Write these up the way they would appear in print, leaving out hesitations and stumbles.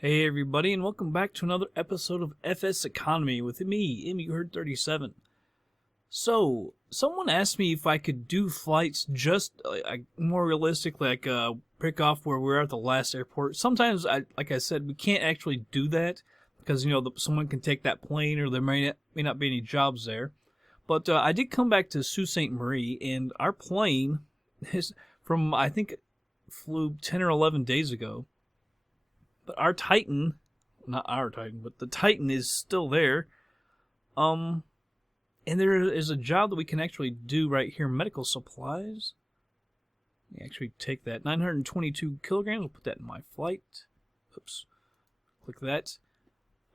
Hey everybody, and welcome back to another episode of FSEconomy with me, MUHerd37. So, someone asked me if I could do flights just more realistic, pick off where we're at the last airport. Sometimes, like I said, we can't actually do that because, someone can take that plane or there may not be any jobs there. But I did come back to Sault Ste Marie, and our plane is from, I think, flew 10 or 11 days ago. But our Titan, not our Titan, but the Titan is still there. And there is a job that we can actually do right here, medical supplies. Let me actually take that, 922 kilograms, we'll put that in my flight. Oops, click that.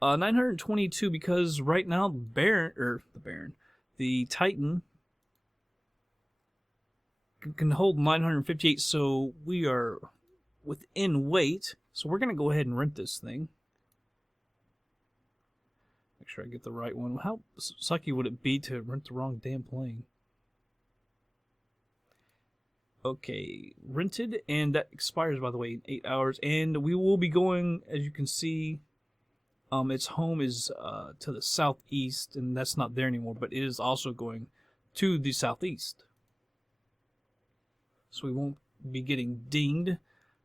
922 because right now the Titan can hold 958, so we are within weight. So we're going to go ahead and rent this thing. Make sure I get the right one. How sucky would it be to rent the wrong damn plane? Okay, rented, and that expires, by the way, in 8 hours. And we will be going, as you can see, its home is to the southeast, and that's not there anymore, but it is also going to the southeast. So we won't be getting dinged.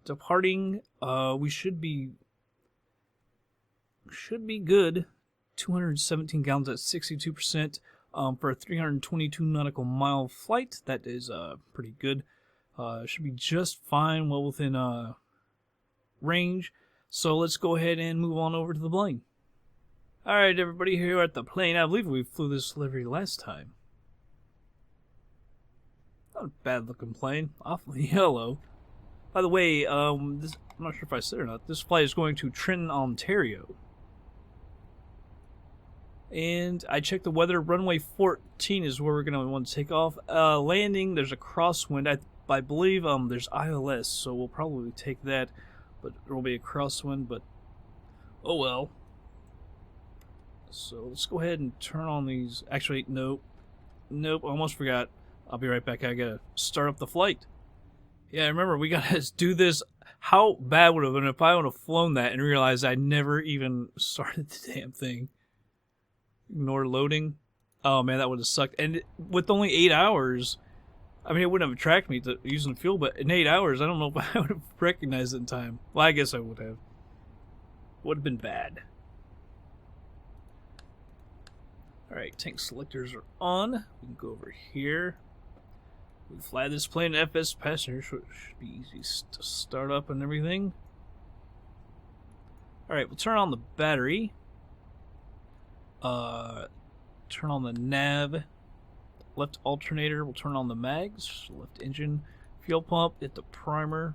Departing, we should be good. 217 gallons at 62%, for a 322 nautical mile flight. That is pretty good. Should be just fine, well within range. So let's go ahead and move on over to the plane. Alright everybody, here at the plane. I believe we flew this delivery last time. Not a bad looking plane, awfully yellow. By the way, I'm not sure if I said it or not, this flight is going to Trenton, Ontario. And I checked the weather, runway 14 is where we're going to want to take off. Landing, there's a crosswind. I believe there's ILS, so we'll probably take that. But there will be a crosswind, but oh well. So let's go ahead and turn on these. Actually, nope, almost forgot. I'll be right back. I gotta start up the flight. Yeah, remember, we gotta do this. How bad would it have been if I would have flown that and realized I never even started the damn thing? Ignore loading. Oh man, that would have sucked. And with only 8 hours, I mean, it wouldn't have attracted me to using fuel, but in 8 hours, I don't know if I would have recognized it in time. Well, I guess I would have. Would have been bad. Alright, tank selectors are on. We can go over here. We fly this plane FS passenger, so it should be easy to start up and everything. Alright, we'll turn on the battery. Turn on the nav. Left alternator, we'll turn on the mags. Left engine. Fuel pump, hit the primer.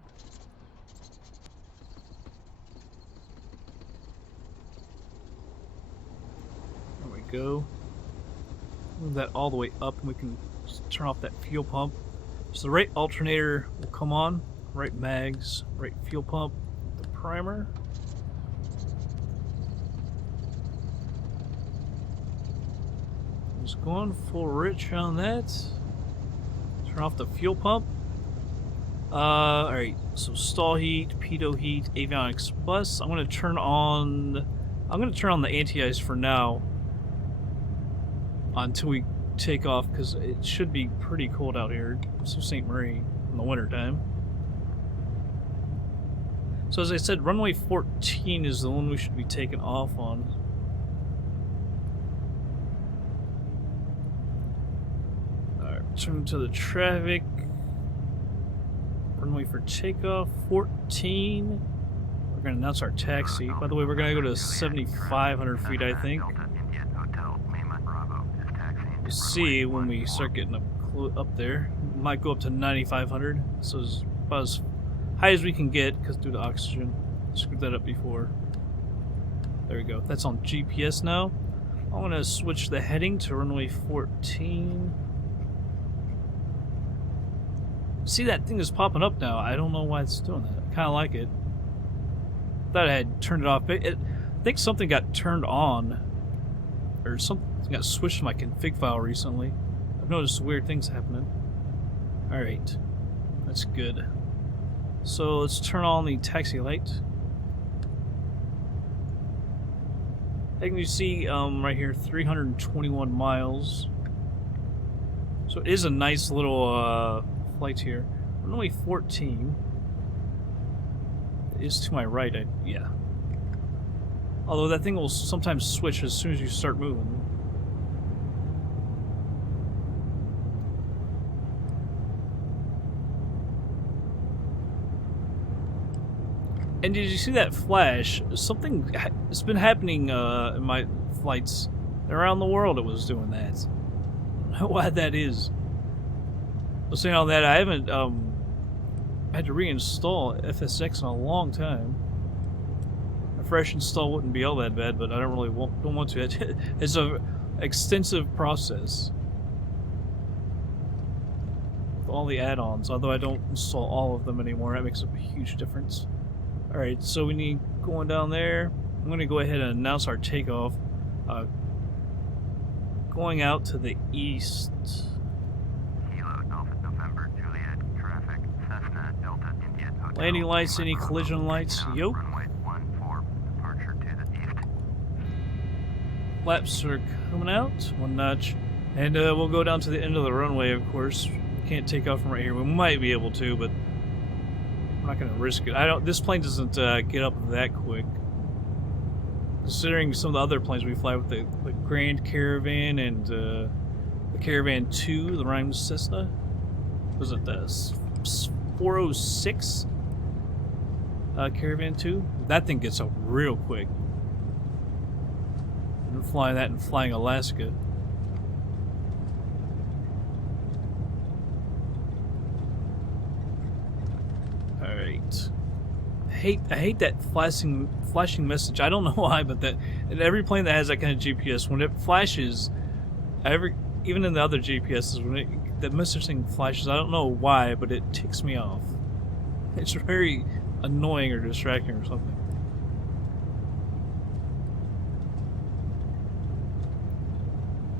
There we go. Move that all the way up and we can turn off that fuel pump. So the right alternator will come on, right mags, right fuel pump, the primer. Just going full rich on that. Turn off the fuel pump. Alright, so stall heat, pitot heat, avionics bus. I'm gonna turn on the anti-ice for now. Until we take off, because it should be pretty cold out here in Sault Ste Marie in the winter time. So as I said, runway 14 is the one we should be taking off on. Alright, turn to the traffic. Runway for takeoff 14. We're going to announce our taxi. By the way, we're going to go to 7,500 feet, I think. We'll see when we start getting up there. We might go up to 9,500. So it's about as high as we can get because due to oxygen. Screwed that up before. There we go. That's on GPS now. I'm going to switch the heading to runway 14. See, that thing is popping up now. I don't know why it's doing that. I kind of like it. Thought I had turned it off. I think something got turned on. Or something got switched to my config file recently. I've noticed weird things happening. Alright. That's good. So let's turn on the taxi light. I can see right here 321 miles. So it is a nice little flight here. Runway 14 is to my right. Yeah. Although that thing will sometimes switch as soon as you start moving. And did you see that flash? Something has been happening in my flights around the world. It was doing that. I don't know why that is. But saying all that, I haven't had to reinstall FSX in a long time. A fresh install wouldn't be all that bad, but I don't really don't want to. It's a extensive process with all the add-ons. Although I don't install all of them anymore, that makes a huge difference. Alright, so we need going down there. I'm going to go ahead and announce our takeoff. Going out to the east. Kilo Alpha November Juliet traffic Cessna Delta India Hotel. Landing lights, any collision lights? Yo. Runway 14, departure to the east. Flaps are coming out, one notch. And we'll go down to the end of the runway, of course. We can't take off from right here. We might be able to, but I'm not going to risk it. This plane doesn't get up that quick. Considering some of the other planes we fly with, the Grand Caravan and the Caravan 2, the rhymes Cessna. Was it the 406 Caravan 2? That thing gets up real quick. And flying that and flying Alaska. Alright. I hate that flashing message. I don't know why, but that in every plane that has that kind of GPS, when it flashes, even in the other GPSs, when that message thing flashes, I don't know why, but it ticks me off. It's very annoying or distracting or something.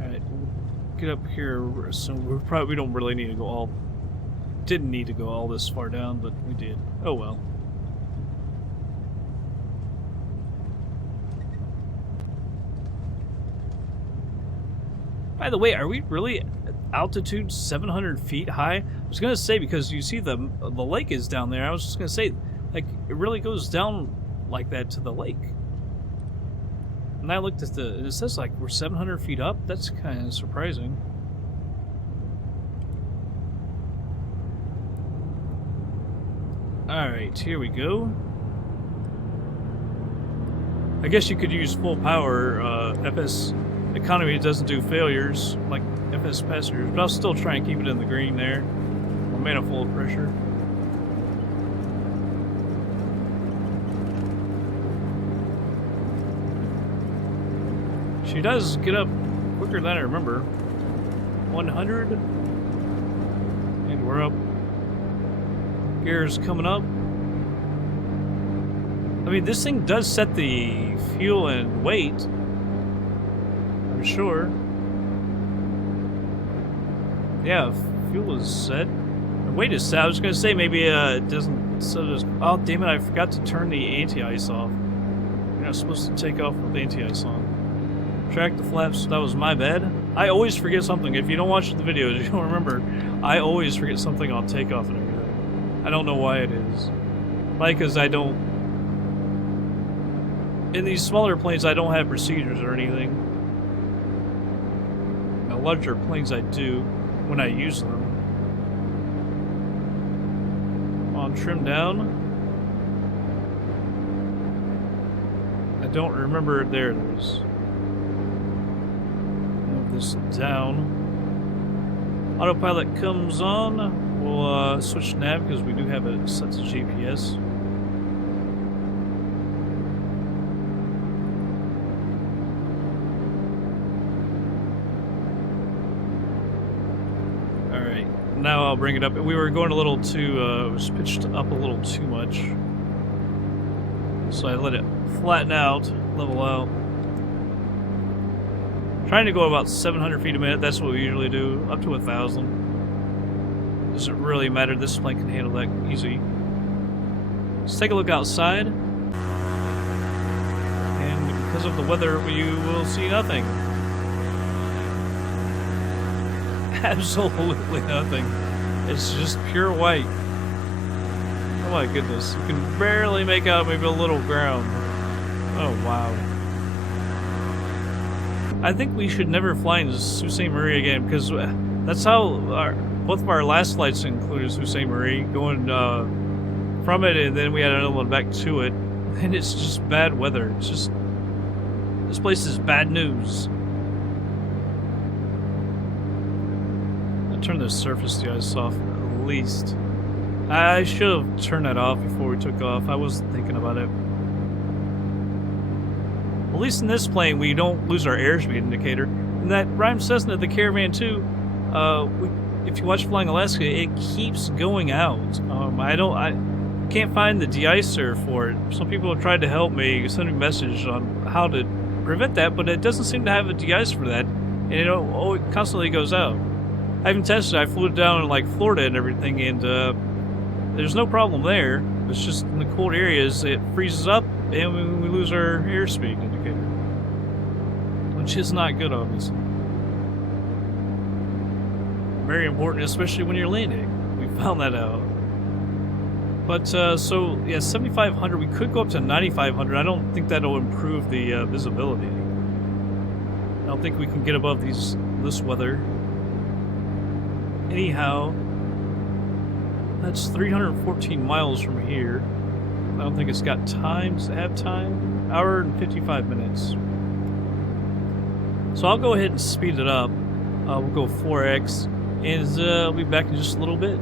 Alright, we'll get up here. So we don't really need to go all. Didn't need to go all this far down, but we did. Oh well. By the way, are we really at altitude 700 feet high? I was gonna say, because you see the lake is down there. I was just gonna say, like, it really goes down like that to the lake. And I looked at it says like we're 700 feet up. That's kind of surprising. Alright, here we go. I guess you could use full power. FSEconomy doesn't do failures like FS passengers, but I'll still try and keep it in the green there. Manifold pressure. She does get up quicker than I remember. 100. And we're up. Gears coming up. I mean, this thing does set the fuel and weight, I'm sure. Yeah, fuel is set. The weight is set. I was going to say maybe it doesn't set as... Oh, damn it, I forgot to turn the anti-ice off. You're not supposed to take off with the anti-ice on. Track the flaps, that was my bad. I always forget something. If you don't watch the videos, you don't remember. I always forget something on takeoff and everything. I don't know why it is. Like, because I don't... In these smaller planes, I don't have procedures or anything. In the larger planes, I do when I use them. On trim down. I don't remember. There it is. Move this down. Autopilot comes on. We'll switch nav because we do have it set to GPS. Alright, now I'll bring it up. We were going a little too, it was pitched up a little too much. So I let it flatten out, level out. Trying to go about 700 feet a minute, that's what we usually do, up to 1,000. Doesn't really matter, this plane can handle that easy. Let's take a look outside. And we can because of the weather, you will see nothing. Absolutely nothing. It's just pure white. Oh my goodness. You can barely make out maybe a little ground. Oh wow. I think we should never fly into Sault Ste Marie again, because that's how both of our last flights included Sault Ste Marie, going from it, and then we had another one back to it. And it's just bad weather. It's just, this place is bad news. I'll turn the surface of the ice off at least. I should have turned that off before we took off. I wasn't thinking about it. At least in this plane, we don't lose our airspeed indicator. And that Rhyme Cessna, the Caravan 2, if you watch Flying Alaska, it keeps going out. I can't find the de-icer for it. Some people have tried to help me, send me a message on how to prevent that, but it doesn't seem to have a de-icer for that, and it constantly goes out. I even tested it. I flew it down in like Florida and everything, and there's no problem there. It's just in the cold areas it freezes up, and we lose our airspeed indicator, which is not good, obviously. Very important, especially when you're landing. We found that out. But, so, yeah, 7,500, we could go up to 9,500. I don't think that'll improve the visibility. I don't think we can get above this weather. Anyhow, that's 314 miles from here. I don't think it's got time. Does it have time? Hour and 55 minutes. So I'll go ahead and speed it up. We'll go 4x, and I'll be back in just a little bit.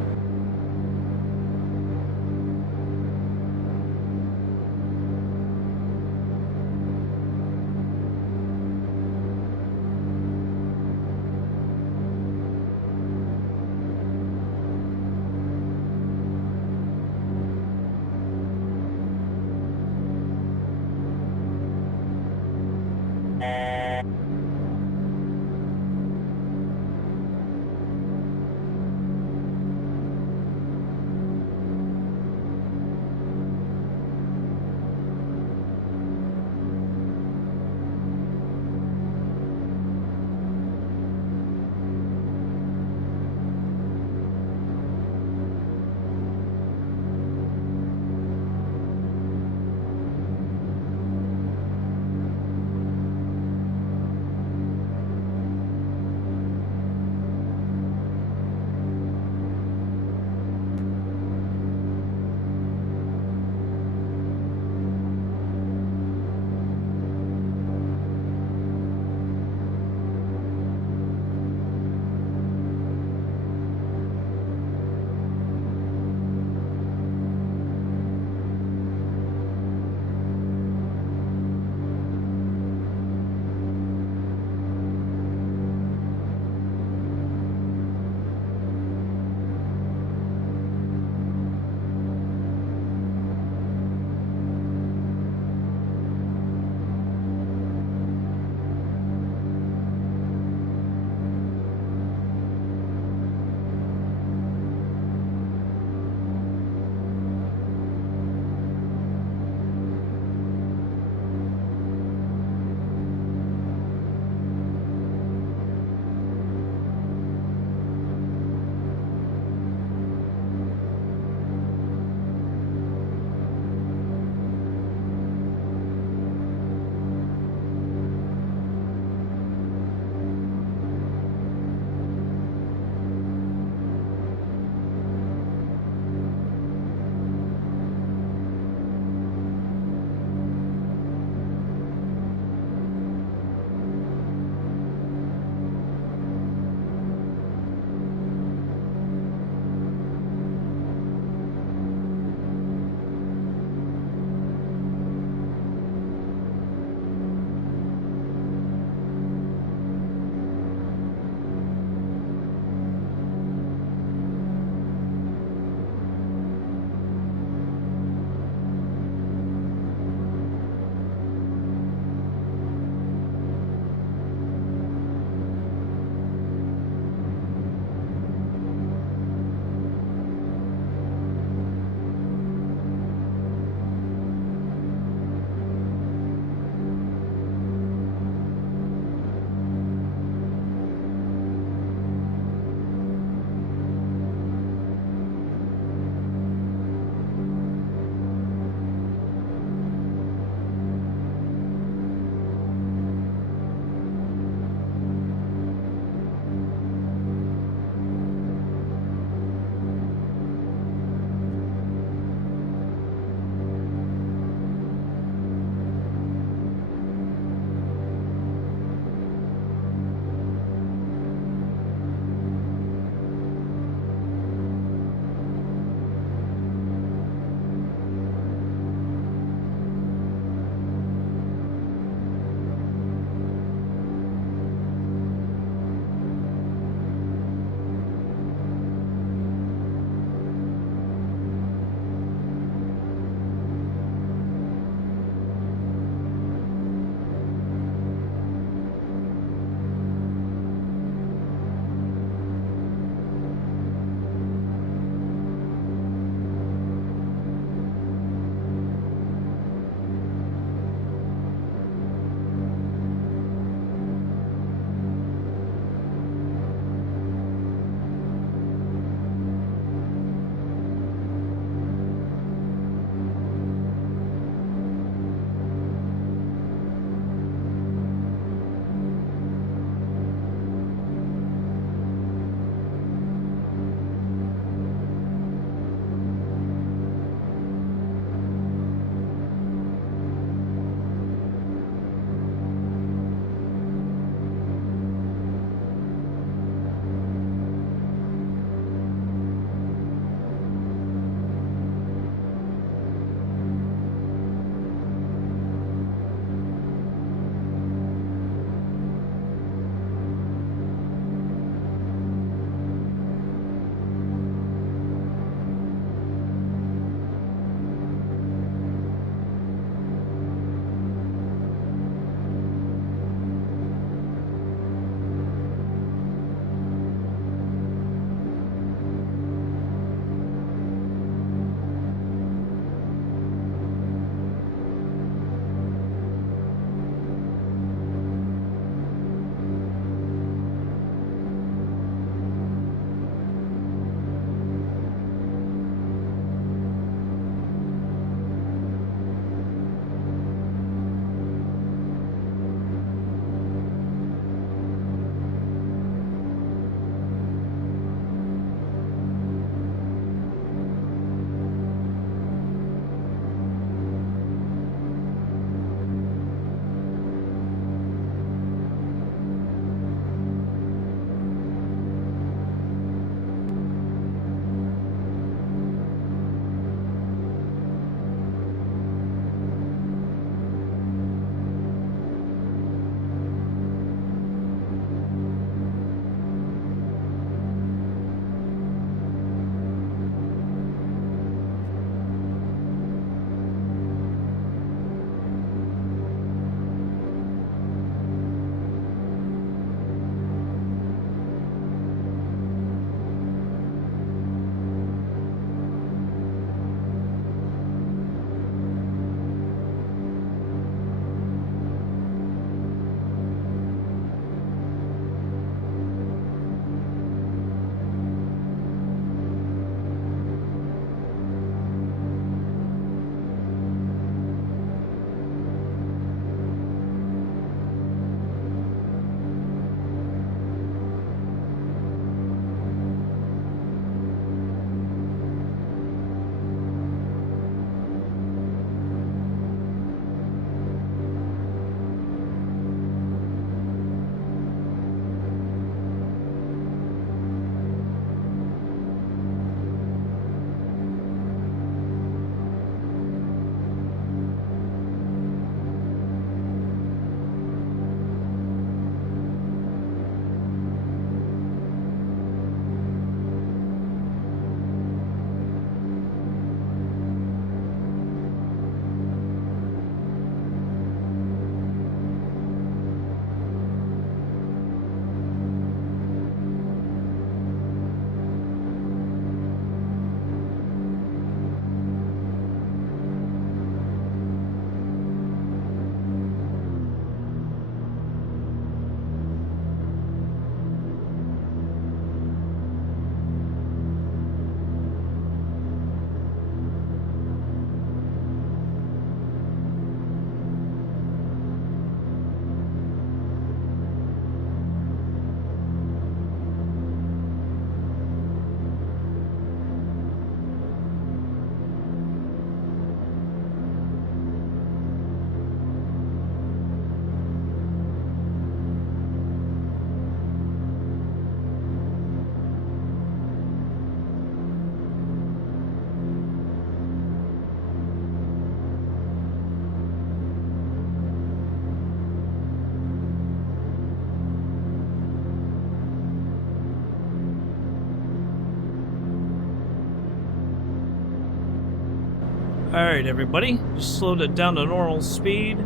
Alright, everybody. Just slowed it down to normal speed.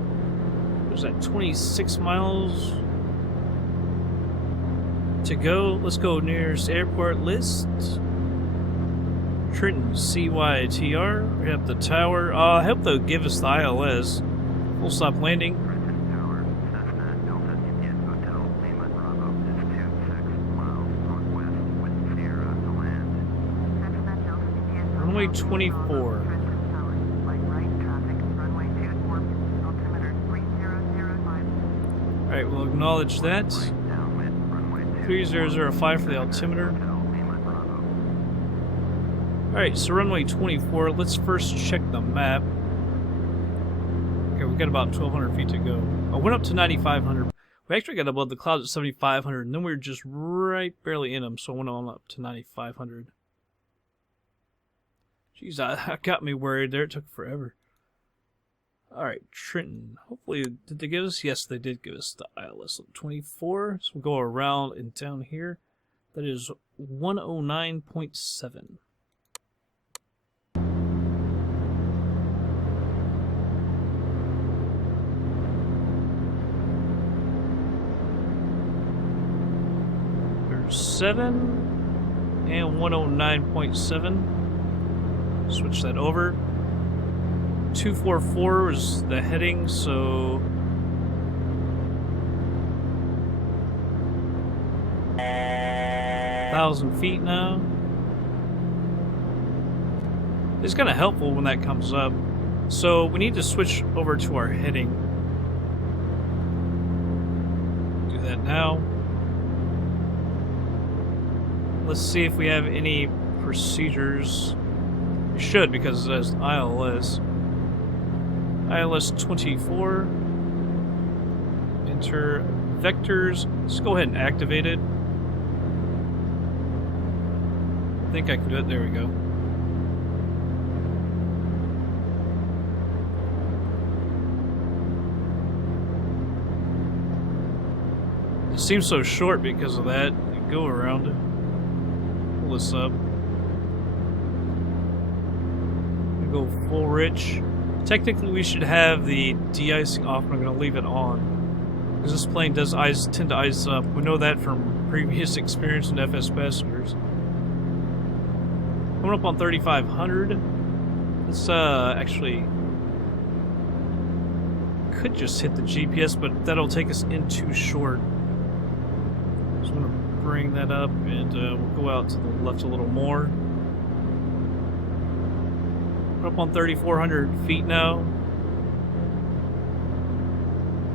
There's that 26 miles to go. Let's go nearest airport list. Trenton, CYTR. We have the tower. I hope they'll give us the ILS. Full stop landing. Trenton Tower, Cessna, Delta, Indian Hotel, Lima, Bravo, is 26 miles northwest with Sierra to land. Cessna, Delta, Indian Hotel, Runway Lima, 24. Bravo, Trenton Tower, flight right traffic, runway 24, altimeter 3005. Alright, we'll acknowledge that. Right downwind, runway 3005 for the altimeter. Hotel, Lima, Bravo. Alright, so runway 24. Let's first check the map. Okay, we've got about 1,200 feet to go. I went up to 9,500. We actually got above the clouds at 7,500, and then we were just right barely in them, so I went on up to 9,500. Jeez, that got me worried there. It took forever. Alright, Trenton. Hopefully, did they give us? Yes, they did give us the ILS 24. So we'll go around and down here. That is 109.7. There's 7 and 109.7. Switch that over. 244 is the heading, so 1,000 feet now. It's kind of helpful when that comes up. So we need to switch over to our heading. Do that now. Let's see if we have any procedures. We should, because there's ILS. ILS 24. Enter vectors. Let's go ahead and activate it. I think I can do it. There we go. It seems so short because of that. Go around. Pull this up. Go full rich. Technically, we should have the de-icing off, but I'm going to leave it on. Because this plane does tend to ice up. We know that from previous experience in FS passengers. Coming up on 3,500. Let's actually could just hit the GPS, but that'll take us in too short. So I'm going to bring that up, and we'll go out to the left a little more. We're up on 3,400 feet now.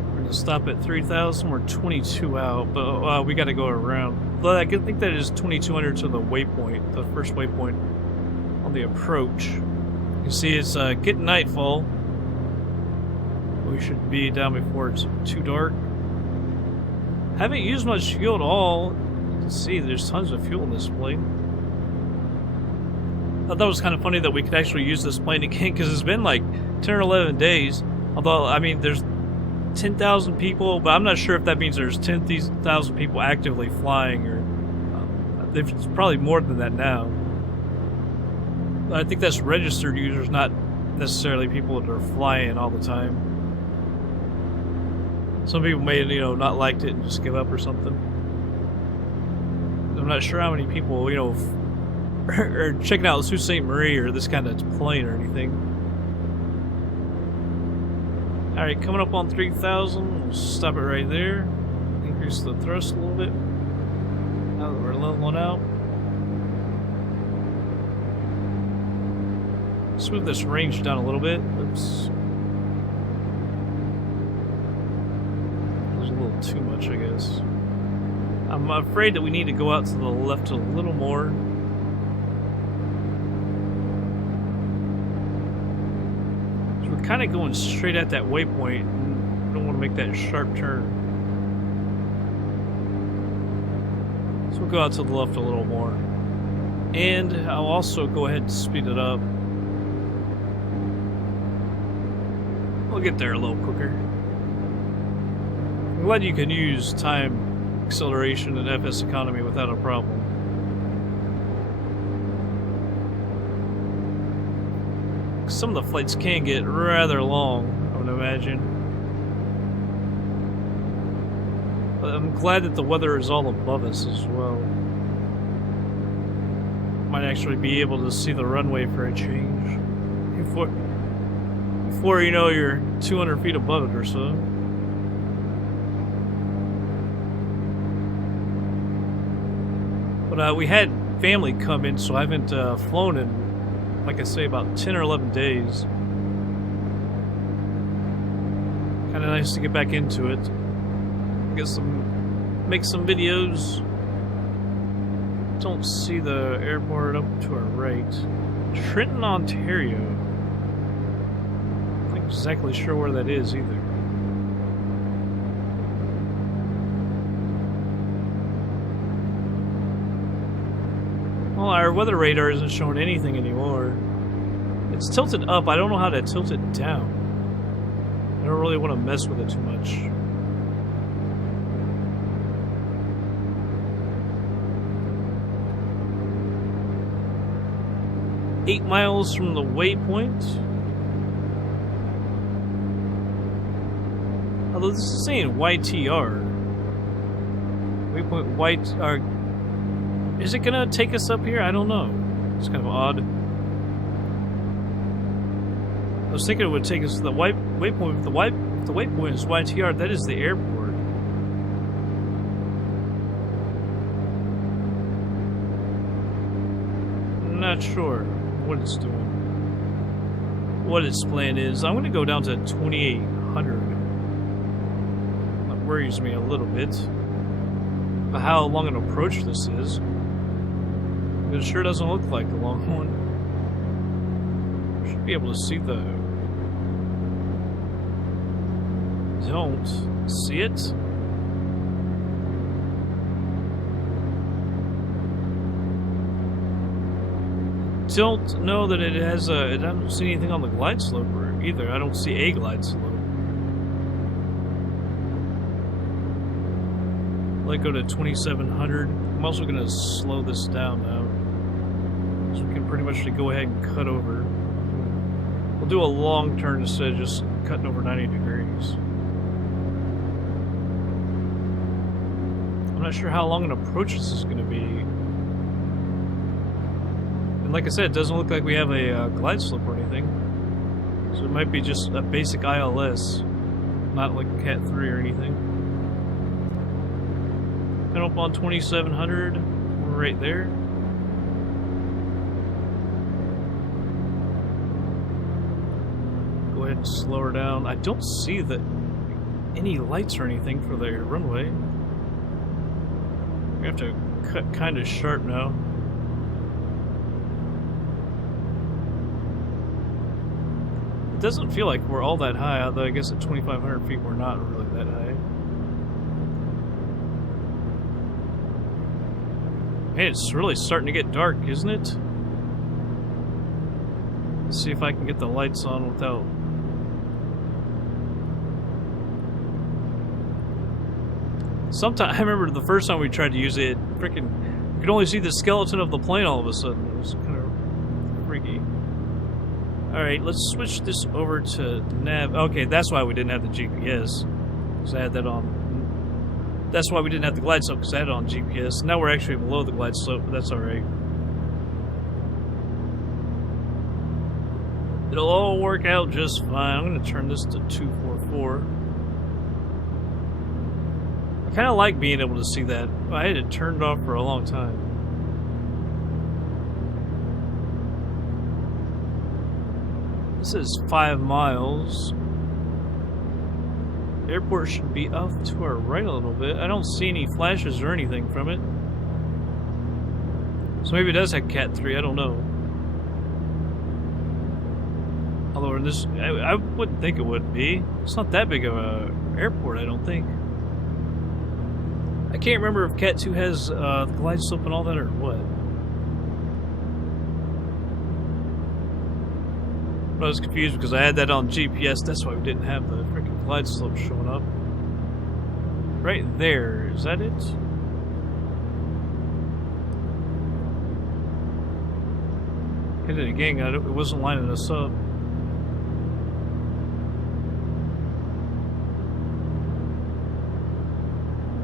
We're going to stop at 3,000. We're 22 out, but we got to go around. But I think that is 2,200 to the waypoint, the first waypoint on the approach. You can see it's getting nightfall. We should be down before it's too dark. Haven't used much fuel at all. You can see there's tons of fuel in this plane. I thought that was kind of funny that we could actually use this plane again, because it's been like 10 or 11 days. Although, I mean, there's 10,000 people, but I'm not sure if that means there's 10,000 people actively flying, or there's probably more than that now. But I think that's registered users, not necessarily people that are flying all the time. Some people may, not liked it and just give up or something. I'm not sure how many people, are checking out Sault Ste Marie or this kind of plane or anything. Alright, coming up on 3,000. We'll stop it right there. Increase the thrust a little bit. Now that we're leveling out. Let's move this range down a little bit. Oops. There's a little too much, I guess. I'm afraid that we need to go out to the left a little more. So we're kind of going straight at that waypoint. We don't want to make that sharp turn. So we'll go out to the left a little more. And I'll also go ahead and speed it up. We'll get there a little quicker. I'm glad you can use time acceleration in FSEconomy without a problem. some of the flights can get rather long, I would imagine. But I'm glad that the weather is all above us as well. Might actually be able to see the runway for a change. Before you know you're 200 feet above it or so. But we had family come in, so I haven't flown in, like I say, about 10 or 11 days. Kind of nice to get back into it. Make some videos. Don't see the airport up to our right. Trenton, Ontario. Not exactly sure where that is either. Well, our weather radar isn't showing anything anymore. It's tilted up. I don't know how to tilt it down. I don't really want to mess with it too much. Eight miles from the waypoint. Although this is saying YTR. Waypoint YTR. Is it gonna take us up here? I don't know. It's kind of odd. I was thinking it would take us to the waypoint. If the waypoint is YTR, that is the airport. I'm not sure what it's doing. What its plan is. I'm gonna go down to 2800. That worries me a little bit. But how long an approach this is. It sure doesn't look like a long one. Should be able to see the... Don't see it? Don't know that it has a... I don't see anything on the glide slope either. I don't see a glide slope. Let go to 2700. I'm also going to slow this down now. So we can pretty much go ahead and cut over. We'll do a long turn instead of just cutting over 90 degrees. I'm not sure how long an approach this is going to be. And like I said, it doesn't look like we have a glide slope or anything. So it might be just a basic ILS, not like Cat 3 or anything. Come up on 2700, we're right there. Go ahead and slow her down. I don't see any lights or anything for the runway. We have to cut kind of sharp now. It doesn't feel like we're all that high, although I guess at 2,500 feet we're not really that high. Hey, it's really starting to get dark, isn't it? Let's see if I can get the lights on without... Sometimes, I remember the first time we tried to use it, freaking, you could only see the skeleton of the plane all of a sudden. It was kind of freaky. Alright, let's switch this over to nav. Okay, that's why we didn't have the GPS. Because I had that on. That's why we didn't have the glide slope, because I had it on GPS. Now we're actually below the glide slope, but that's alright. It'll all work out just fine. I'm going to turn this to 244. I kind of like being able to see that. I had it turned off for a long time. This is 5 miles. Airport should be off to our right a little bit. I don't see any flashes or anything from it. So maybe it does have Cat 3, I don't know. Although in this, I wouldn't think it would be. It's not that big of a airport, I don't think. I can't remember if Cat 2 has the glide slope and all that or what. But I was confused because I had that on GPS. That's why we didn't have the freaking glide slope showing up. Right there. Is that it? Hit it again. It wasn't lining us up.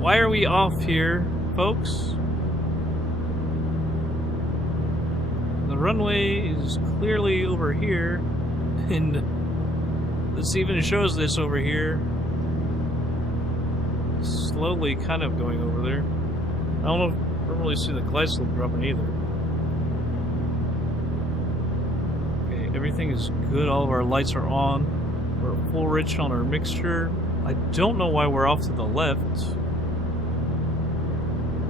Why are we off here, folks? The runway is clearly over here, and this even shows this over here. Slowly kind of going over there. I don't really see the glide slope dropping either. Okay, everything is good. All of our lights are on. We're full rich on our mixture. I don't know why we're off to the left.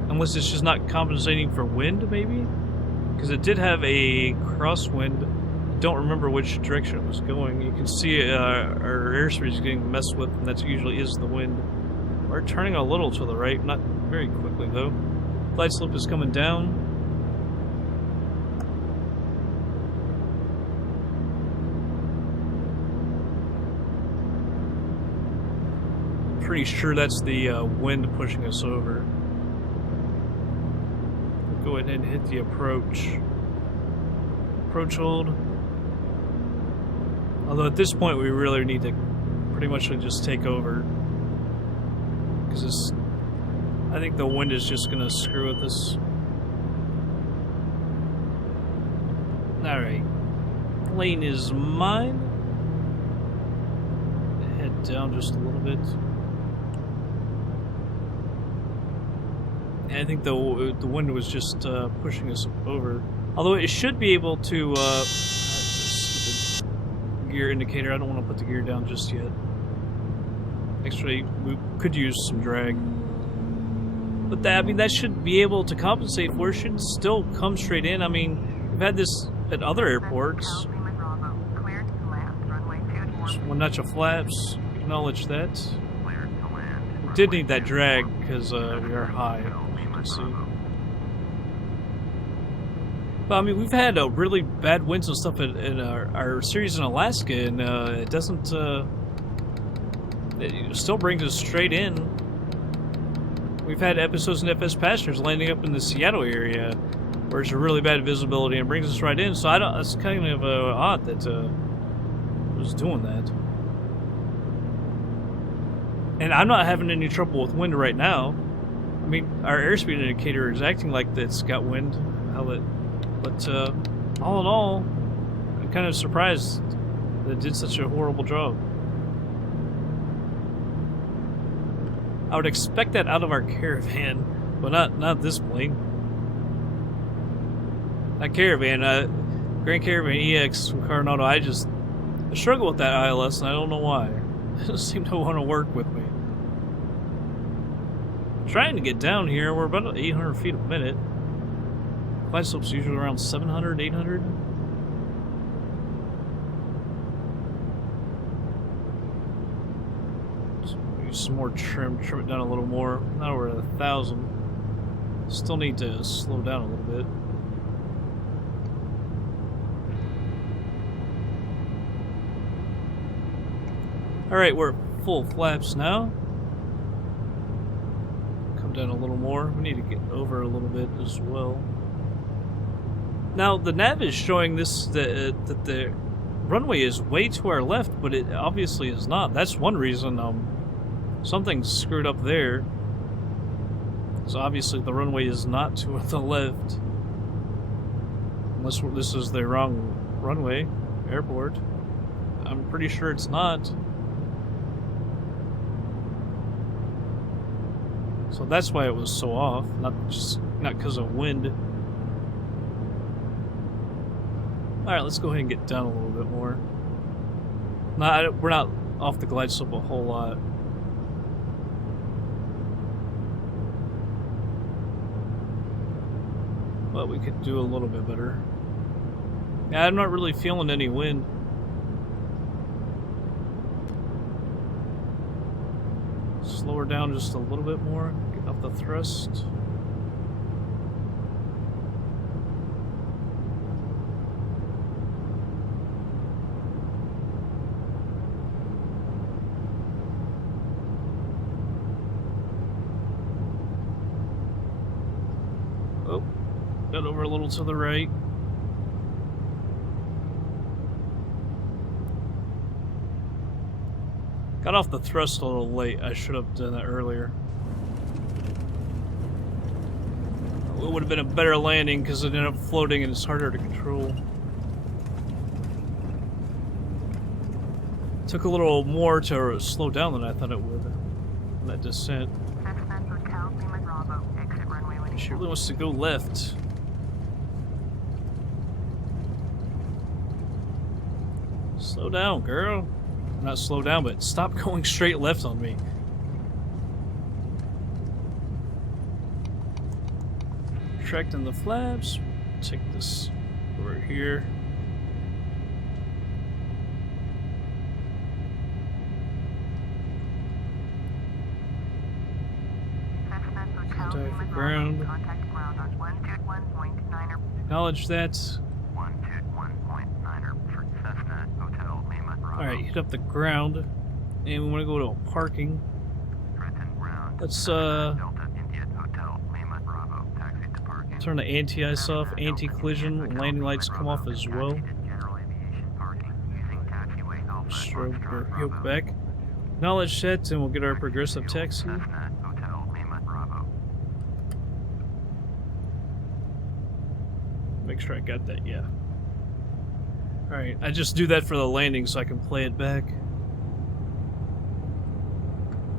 Unless it's just not compensating for wind, maybe? Because it did have a crosswind. I don't remember which direction it was going. You can see our airspeed is getting messed with, and that usually is the wind. We're turning a little to the right, not very quickly though. Glide slope is coming down. Pretty sure that's the wind pushing us over. Go ahead and hit the approach. Approach hold. Although at this point we really need to pretty much just take over. Because I think the wind is just going to screw with us. Alright. Lane is mine. Head down just a little bit. I think the wind was just pushing us over. Although it should be able to... stupid gear indicator. I don't want to put the gear down just yet. Actually, we could use some drag. But that, I mean, that should be able to compensate for it. Should still come straight in. I mean, we've had this at other airports. Just one notch of flaps. Acknowledge that. We did need that drag because we are high. See. But I mean, we've had really bad winds and stuff in our series in Alaska, and it doesn't. It still brings us straight in. We've had episodes in FS Passengers landing up in the Seattle area, where it's a really bad visibility and brings us right in. So I don't. It's kind of odd that it was doing that. And I'm not having any trouble with wind right now. I mean, our airspeed indicator is acting like it's got wind, but all in all, I'm kind of surprised that it did such a horrible job. I would expect that out of our Caravan, but not this plane. That Caravan, Grand Caravan EX from Carenado, I struggle with that ILS, and I don't know why. It doesn't seem to want to work with me. Trying to get down here. We're about 800 feet a minute. Glide slope's usually around 700, 800. So use some more trim it down a little more. Now we're at 1,000. Still need to slow down a little bit. Alright, we're at full flaps now. Down a little more. We need to get over a little bit as well. Now the nav is showing this that the runway is way to our left, but it obviously is not. That's one reason something's screwed up there. So obviously the runway is not to the left, unless this is the wrong runway airport. I'm pretty sure it's not. So that's why it was so off, not because of wind. Alright, let's go ahead and get down a little bit more. We're not off the glide slope a whole lot. But we could do a little bit better. Yeah, I'm not really feeling any wind. Slow her down just a little bit more. Get off the thrust. Oh, got over a little to the right. Got off the thrust a little late. I should have done that earlier. it would have been a better landing because it ended up floating and it's harder to control. Took a little more to slow down than I thought it would in that descent. She really wants to go left. Slow down, girl. Not slow down, but stop going straight left on me. Retracting the flaps. Take this over here. Contact the ground. Acknowledge that. Alright, hit up the ground. And we want to go to parking. Let's turn the anti-ice off, anti-collision, landing lights come off as well. Strobe or yoke back. Acknowledge that, and we'll get our progressive taxi. Make sure I got that, yeah. Alright, I just do that for the landing so I can play it back.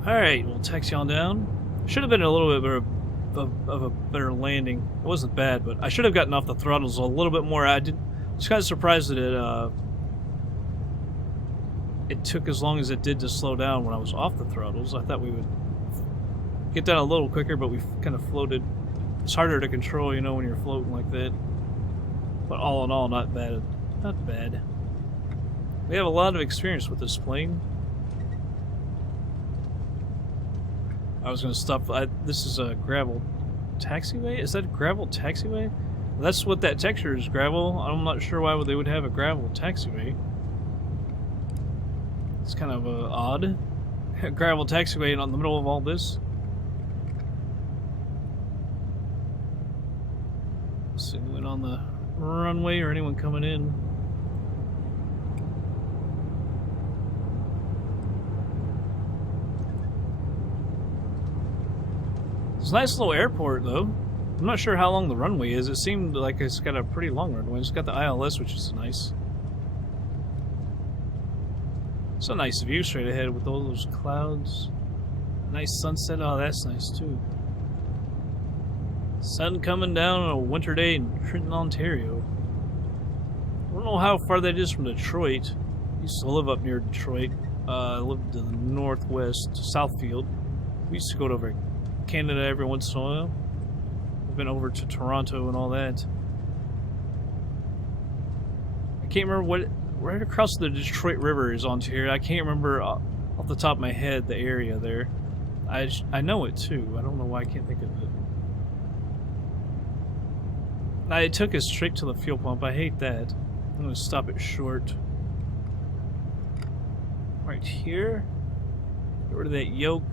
Alright, we'll taxi on down. Should have been a little bit of a better landing. It wasn't bad, but I should have gotten off the throttles a little bit more. I was kind of surprised that it took as long as it did to slow down when I was off the throttles. I thought we would get down a little quicker, but we kind of floated. It's harder to control, you know, when you're floating like that. But all in all, not bad. Not bad. We have a lot of experience with this plane. I was going to stop. This is a gravel taxiway? Is that a gravel taxiway? That's what that texture is, gravel. I'm not sure why they would have a gravel taxiway. It's kind of odd. A gravel taxiway in the middle of all this. Let's see anyone on the runway or anyone coming in. It's a nice little airport, though. I'm not sure how long the runway is. It seemed like it's got a pretty long runway. It's got the ILS, which is nice. It's a nice view straight ahead with all those clouds. Nice sunset. Oh, that's nice, too. Sun coming down on a winter day in Trenton, Ontario. I don't know how far that is from Detroit. I used to live up near Detroit. I lived to the northwest, Southfield. We used to go over Canada every once in a while. I've been over to Toronto and all that. I can't remember what... Right across the Detroit River is onto here. I can't remember off the top of my head the area there. I know it too. I don't know why I can't think of it. I took us straight to the fuel pump. I hate that. I'm going to stop it short. Right here. Get rid of that yoke.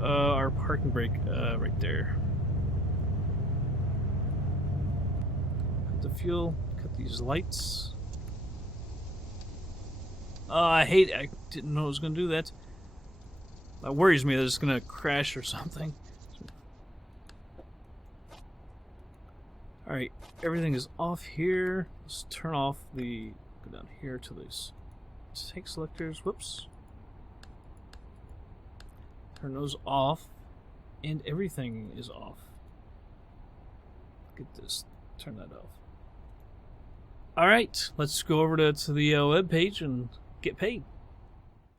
Our parking brake right there. Cut the fuel. Cut these lights. I didn't know it was going to do that. That worries me that it's going to crash or something. Alright, everything is off here. Let's turn off the... Go down here to these take selectors. Whoops. Turn those off. And everything is off. Look at this. Turn that off. Alright, let's go over to the web page and get paid.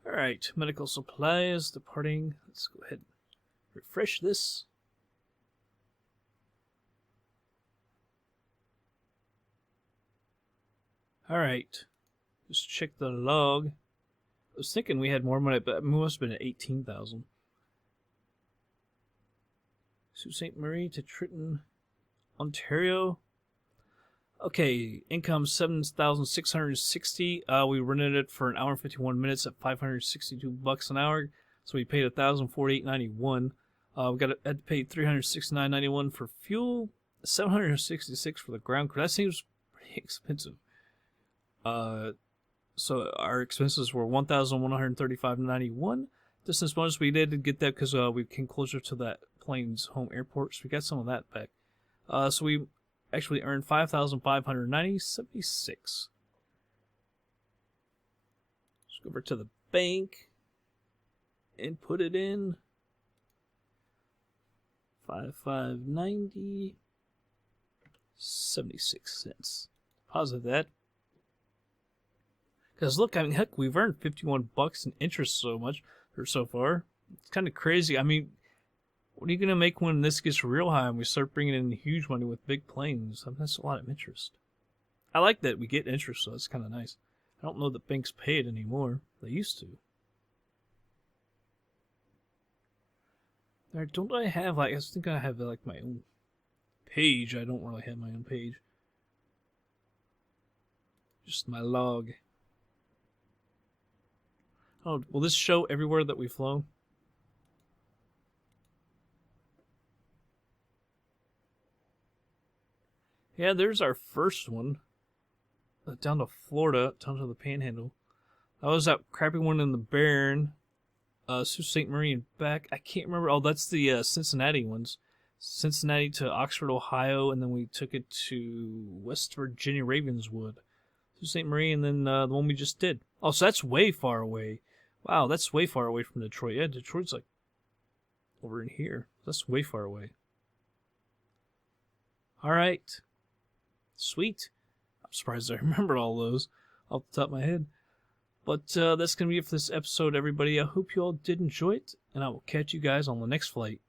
Alright, medical supplies, departing. Let's go ahead and refresh this. Alright, just check the log. I was thinking we had more money, but it must have been at 18,000. Sault Ste Marie to Trenton, Ontario. Okay, income 7,660. We rented it for an hour and 51 minutes at $562 an hour. So we paid $1,048.91. We had to pay $369.91 for fuel, $766 for the ground crew. That seems pretty expensive. So our expenses were $1,135.91. Distance bonus, we did get that because we came closer to that plane's home airport, so we got some of that back. So we actually earned 5,590.76. Let's go over to the bank and put it in. 5,590.76. Deposit that. Because look, I mean, heck, we've earned $51 in interest so far. It's kind of crazy. I mean, what are you gonna make when this gets real high and we start bringing in huge money with big planes? I mean, that's a lot of interest. I like that we get interest, so that's kind of nice. I don't know that banks pay it anymore. They used to. There, don't I have like? I think I have like my own page. I don't really have my own page. Just my log. Oh, will this show everywhere that we flew? Yeah, there's our first one. Down to Florida, down to the Panhandle. That was that crappy one in the Barren. Sault Ste. Marie and back. I can't remember. Oh, that's the Cincinnati ones. Cincinnati to Oxford, Ohio, and then we took it to West Virginia, Ravenswood. Sault Ste. Marie, and then the one we just did. Oh, so that's way far away. Wow, that's way far away from Detroit. Yeah, Detroit's like over in here. That's way far away. Alright. Sweet. I'm surprised I remembered all those off the top of my head. But that's going to be it for this episode, everybody. I hope you all did enjoy it, and I will catch you guys on the next flight.